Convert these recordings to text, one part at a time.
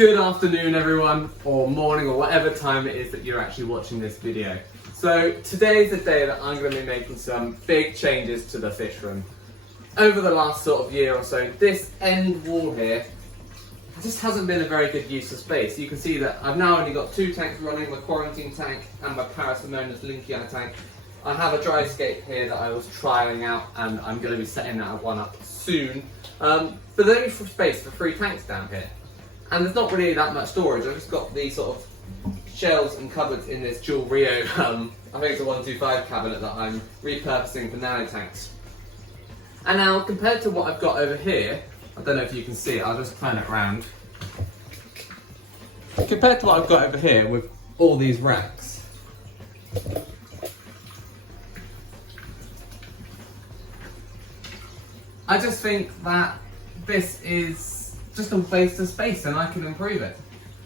Good afternoon everyone, or morning, or whatever time it is that you're actually watching this video. So today is the day that I'm going to be making some big changes to the fish room. Over the last sort of year or so, this end wall here just hasn't been a very good use of space. You can see that I've now only got two tanks running, my quarantine tank and my parasimonous Linkia tank. I have a dry scape here that I was trialling out and I'm going to be setting that one up soon. But there's only space for 3 tanks down here. And there's not really that much storage. I've just got these sort of shelves and cupboards in this dual Rio, I think it's a 125 cabinet that I'm repurposing for nano tanks. And now, compared to what I've got over here, I don't know if you can see it, I'll just turn it around. Compared to what I've got over here with all these racks, I just think that this is just a waste of space and I can improve it.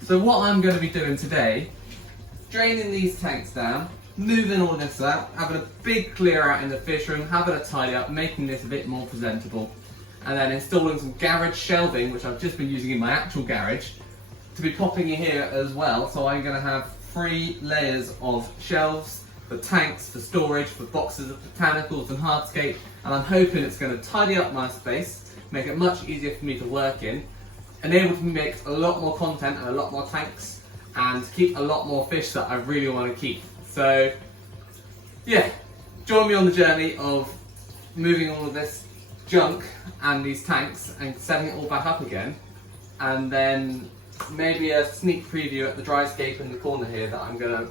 So what I'm going to be doing today, draining these tanks down, moving all this out, having a big clear out in the fish room, having a tidy up, making this a bit more presentable, and then installing some garage shelving, which I've just been using in my actual garage, to be popping in here as well. So I'm going to have 3 layers of shelves for tanks, for storage, for boxes of botanicals and hardscape, and I'm hoping it's going to tidy up my space, make it much easier for me to work in, enable me to make a lot more content and a lot more tanks, and keep a lot more fish that I really want to keep. So yeah, join me on the journey of moving all of this junk and these tanks and setting it all back up again, and then maybe a sneak preview at the dry scape in the corner here that I'm going to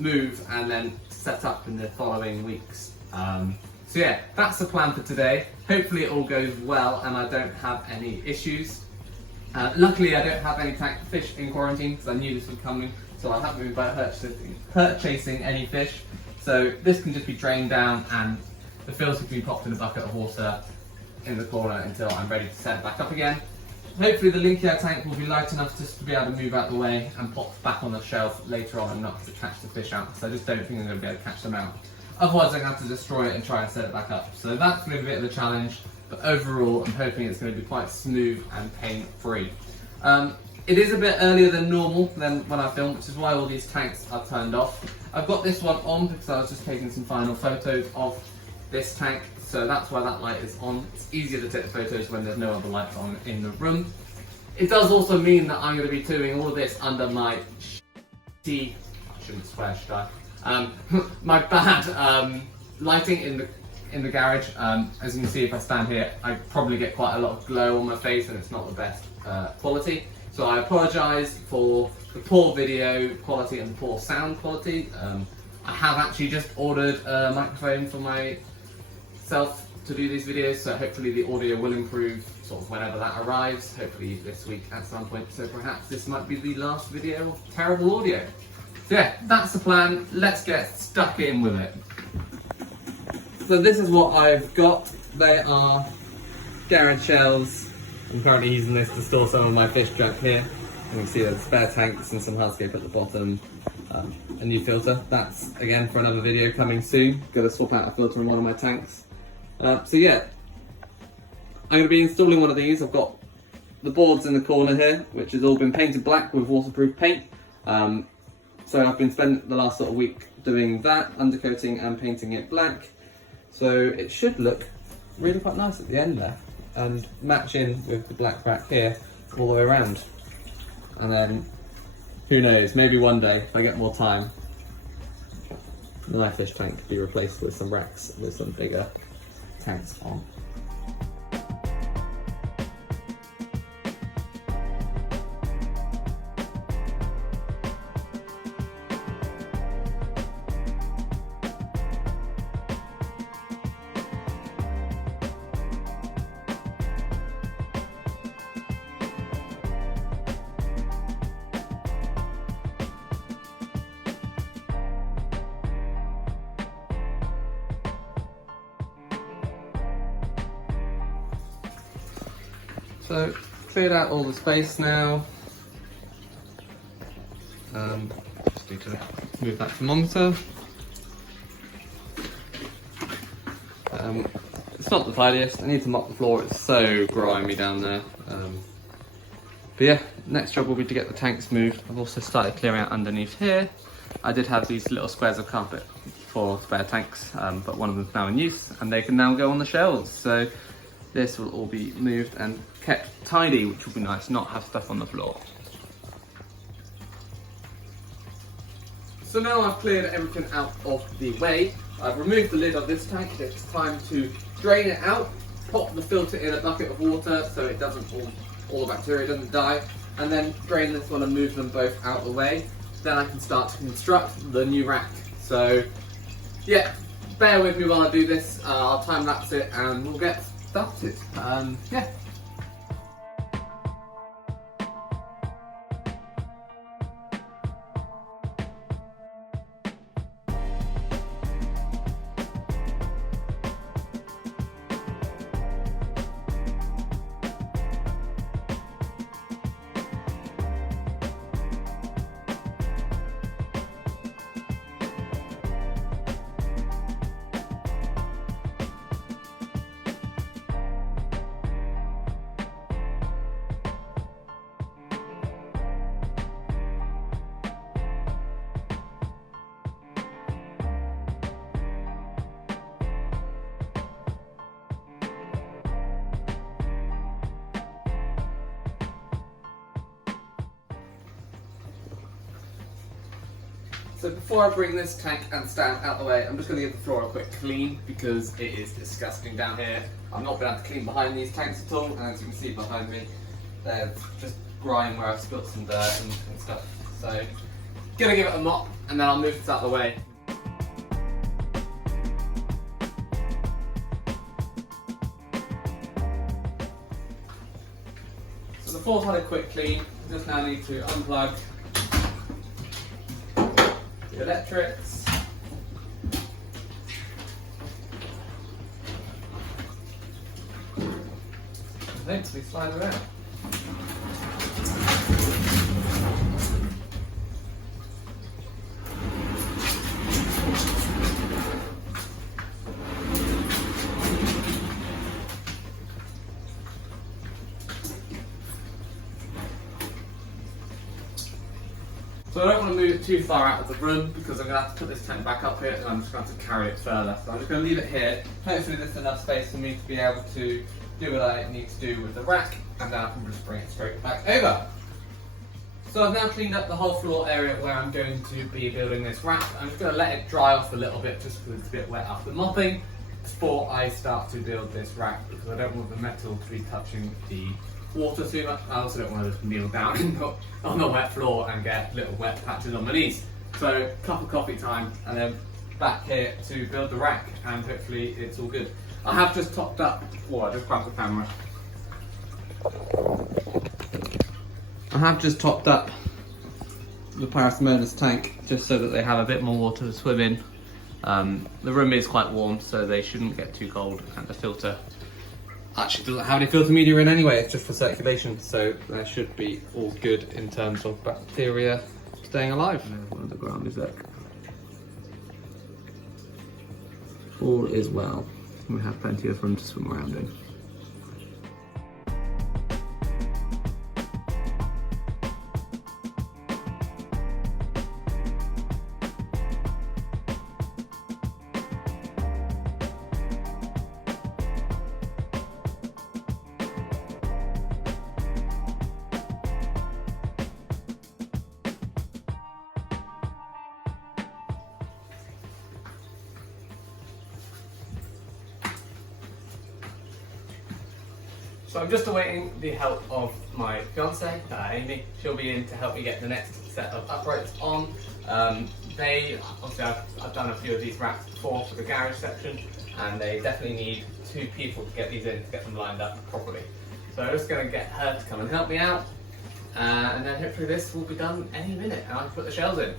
move and then set up in the following weeks. So yeah, that's the plan for today. Hopefully it all goes well and I don't have any issues. Luckily I don't have any tank fish in quarantine because I knew this was coming, so I haven't been purchasing any fish. So this can just be drained down and the filter can be popped in a bucket of water in the corner until I'm ready to set it back up again. Hopefully the Linkia tank will be light enough just to be able to move out the way and pop back on the shelf later on and not to catch the fish out, because I just don't think I'm going to be able to catch them out. Otherwise I'm going to have to destroy it and try and set it back up. So that's going to be a bit of a challenge, but overall I'm hoping it's going to be quite smooth and pain-free. It is a bit earlier than normal than when I film, which is why all these tanks are turned off. I've got this one on because I was just taking some final photos of this tank, so that's why that light is on. It's easier to take the photos when there's no other lights on in the room. It does also mean that I'm going to be doing all of this under my I shouldn't swear, should I? My bad lighting in the garage. As you can see, if I stand here, I probably get quite a lot of glow on my face and it's not the best quality. So I apologise for the poor video quality and the poor sound quality. I have actually just ordered a microphone for myself to do these videos, so hopefully the audio will improve sort of whenever that arrives, hopefully this week at some point, so perhaps this might be the last video of terrible audio. So yeah, that's the plan, let's get stuck in with it. So this is what I've got. They are garage shelves. I'm currently using this to store some of my fish junk here. You can see there's spare tanks and some hardscape at the bottom. A new filter, that's again for another video coming soon. Got to swap out a filter in one of my tanks. So yeah, I'm going to be installing one of these. I've got the boards in the corner here, which has all been painted black with waterproof paint. So I've been spending the last sort of week doing that, undercoating and painting it black. So it should look really quite nice at the end there, and match in with the black back here all the way around. And then, who knows, maybe one day, if I get more time, my fish tank could be replaced with some racks with some bigger tanks on. So, cleared out all the space now. Just need to move that thermometer. It's not the tidiest. I need to mop the floor. It's so grimy down there. But yeah, next job will be to get the tanks moved. I've also started clearing out underneath here. I did have these little squares of carpet for spare tanks, but one of them's now in use and they can now go on the shelves. So this will all be moved and kept tidy, which will be nice, not have stuff on the floor. So now I've cleared everything out of the way. I've removed the lid of this tank. It's time to drain it out, pop the filter in a bucket of water so it doesn't, all the bacteria doesn't die, and then drain this one and move them both out of the way. Then I can start to construct the new rack. So yeah, bear with me while I do this. I'll time lapse it and we'll get started. Yeah. So before I bring this tank and stand out the way, I'm just going to give the floor a quick clean because it is disgusting down here. I've not been able to clean behind these tanks at all, and as you can see behind me, they're just grime where I've spilt some dirt and stuff. So, gonna give it a mop and then I'll move this out of the way. So the floor's had a quick clean, I just now need to unplug the electrics. And hopefully slide around. So I don't want to move it too far out of the room because I'm going to have to put this tank back up here and I'm just going to have to carry it further. So I'm just going to leave it here. Hopefully there's enough space for me to be able to do what I need to do with the rack, and then I can just bring it straight back over. So I've now cleaned up the whole floor area where I'm going to be building this rack. I'm just going to let it dry off a little bit just because it's a bit wet after mopping before I start to build this rack, because I don't want the metal to be touching the water too much. I also don't want to just kneel down on the wet floor and get little wet patches on my knees. So cup of coffee time and then back here to build the rack, and hopefully it's all good. I have just topped up, I just grabbed the camera. I have just topped up the Parasimonas tank just so that they have a bit more water to swim in. The room is quite warm, so they shouldn't get too cold, and the filter actually doesn't have any filter media in anyway, it's just for circulation, so there should be all good in terms of bacteria staying alive. One of the ground is there. All is well. We have plenty of room to swim around in. So I'm just awaiting the help of my fiance, Amy. She'll be in to help me get the next set of uprights on. Obviously I've done a few of these racks before for the garage section, and they definitely need 2 people to get these in to get them lined up properly. So I'm just going to get her to come and help me out, and then hopefully this will be done any minute and I can put the shelves in.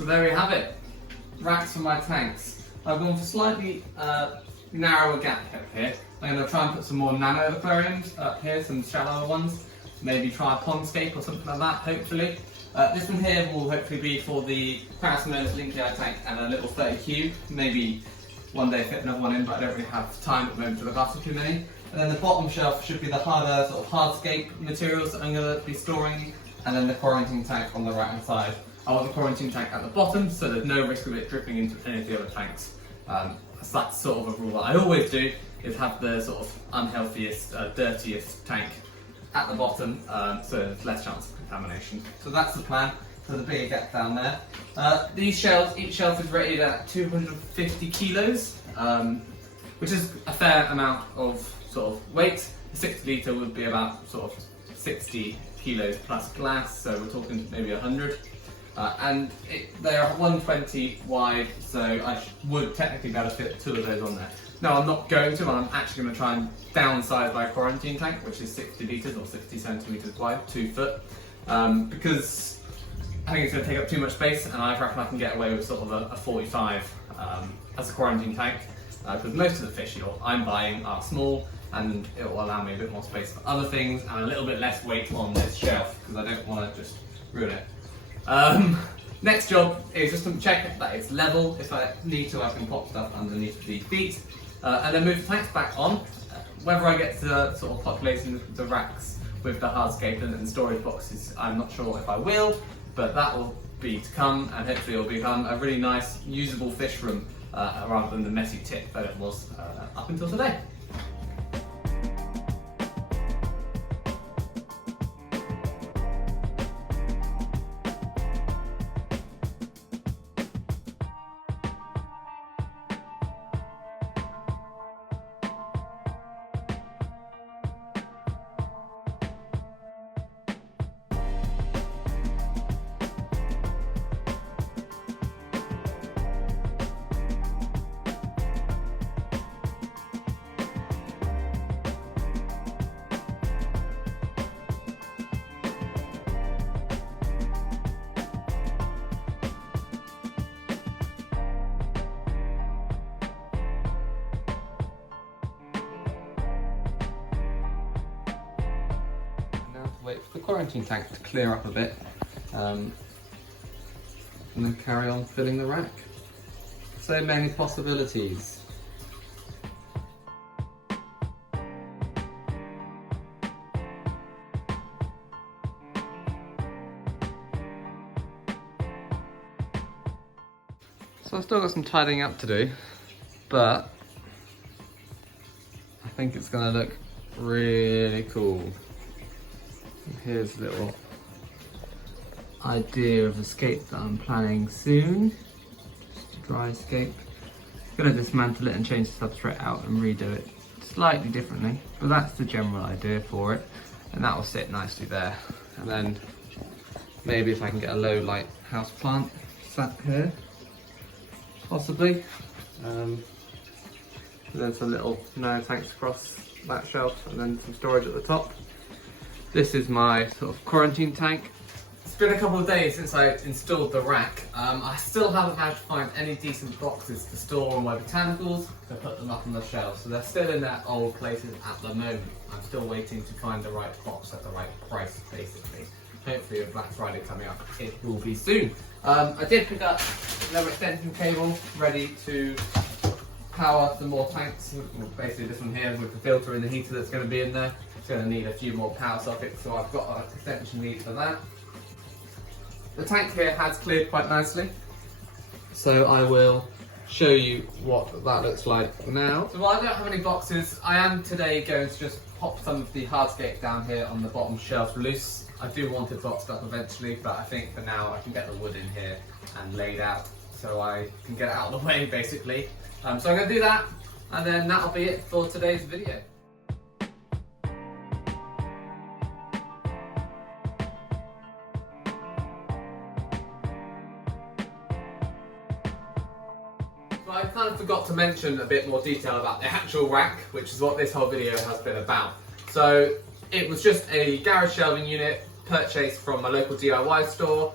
So there we have it, racks for my tanks. I've gone for slightly narrower gap up here. I'm going to try and put some more nano aquariums up here, some shallower ones. Maybe try a pondscape or something like that, hopefully. This one here will hopefully be for the Parasimonas Linki tank and a little 30 cube. Maybe one day fit another one in, but I don't really have time at the moment to look after too many. And then the bottom shelf should be the harder sort of hardscape materials that I'm going to be storing, and then the quarantine tank on the right hand side. I want the quarantine tank at the bottom so there's no risk of it dripping into any of the other tanks. So that's sort of a rule that I always do, is have the sort of unhealthiest, dirtiest tank at the bottom, so there's less chance of contamination. So that's the plan for the bigger gap down there. These shelves, each shelf is rated at 250 kilos, which is a fair amount of sort of weight. A 60 litre would be about sort of 60 kilos plus glass, so we're talking maybe 100. And they are 120 wide, so I would technically be able to fit 2 of those on there. No, I'm not going to, I'm actually going to try and downsize my quarantine tank, which is 60 litres or 60 centimetres wide, 2 foot, because I think it's going to take up too much space, and I reckon I can get away with sort of a 45 as a quarantine tank, because most of the fish I'm buying are small, and it will allow me a bit more space for other things and a little bit less weight on this shelf, because I don't want to just ruin it. Next job is just to check that it's level. If I need to, I can pop stuff underneath the feet, and then move the tanks back on. Whether I get to sort of populating the racks with the hardscape and storage boxes, I'm not sure if I will, but that will be to come, and hopefully it will become a really nice, usable fish room rather than the messy tip that it was up until today. Wait for the quarantine tank to clear up a bit, and then carry on filling the rack. So many possibilities. So I've still got some tidying up to do, but I think it's going to look really cool. Here's a little idea of a scape that I'm planning soon. Just a dry scape. I'm going to dismantle it and change the substrate out and redo it slightly differently, but that's the general idea for it, and that will sit nicely there. And then maybe if I can get a low light house plant sat here, possibly. And then some little nano tanks across that shelf, and then some storage at the top. This is my sort of quarantine tank. It's been a couple of days since I installed the rack. I still haven't managed to find any decent boxes to store all my botanicals to put them up on the shelf, so they're still in their old places at the moment. I'm still waiting to find the right box at the right price, basically. Hopefully with Black Friday coming up, it will be soon. I did pick up another extension cable ready to power some more tanks. Basically this one here with the filter and the heater that's going to be in there. It's going to need a few more power sockets, so I've got an extension lead for that. The tank here has cleared quite nicely, so I will show you what that looks like now. So while I don't have any boxes, I am today going to just pop some of the hardscape down here on the bottom shelf loose. I do want it boxed up eventually, but I think for now I can get the wood in here and laid out so I can get it out of the way, basically. So I'm going to do that, and then that'll be it for today's video. So I kind of forgot to mention a bit more detail about the actual rack, which is what this whole video has been about. So it was just a garage shelving unit purchased from a local DIY store.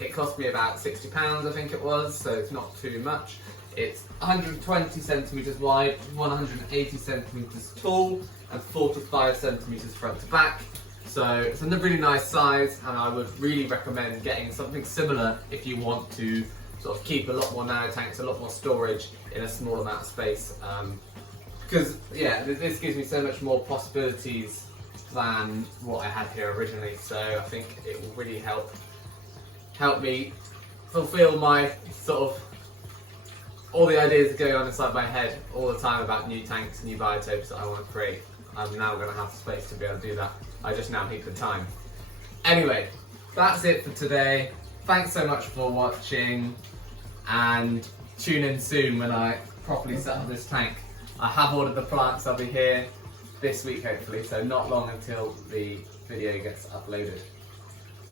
It cost me about £60, I think it was, so it's not too much. It's 120 centimetres wide, 180 centimetres tall, and 45 centimetres front to back. So it's a really nice size, and I would really recommend getting something similar if you want to sort of keep a lot more nano tanks, a lot more storage in a small amount of space. Because yeah, this gives me so much more possibilities than what I had here originally. So I think it will really help me fulfill my sort of all the ideas going on inside my head all the time about new tanks, new biotopes that I want to create. I'm now going to have space to be able to do that. I just now need the time. Anyway, that's it for today. Thanks so much for watching, and tune in soon when I properly set up this tank. I have ordered the plants, I'll be here this week hopefully, so not long until the video gets uploaded.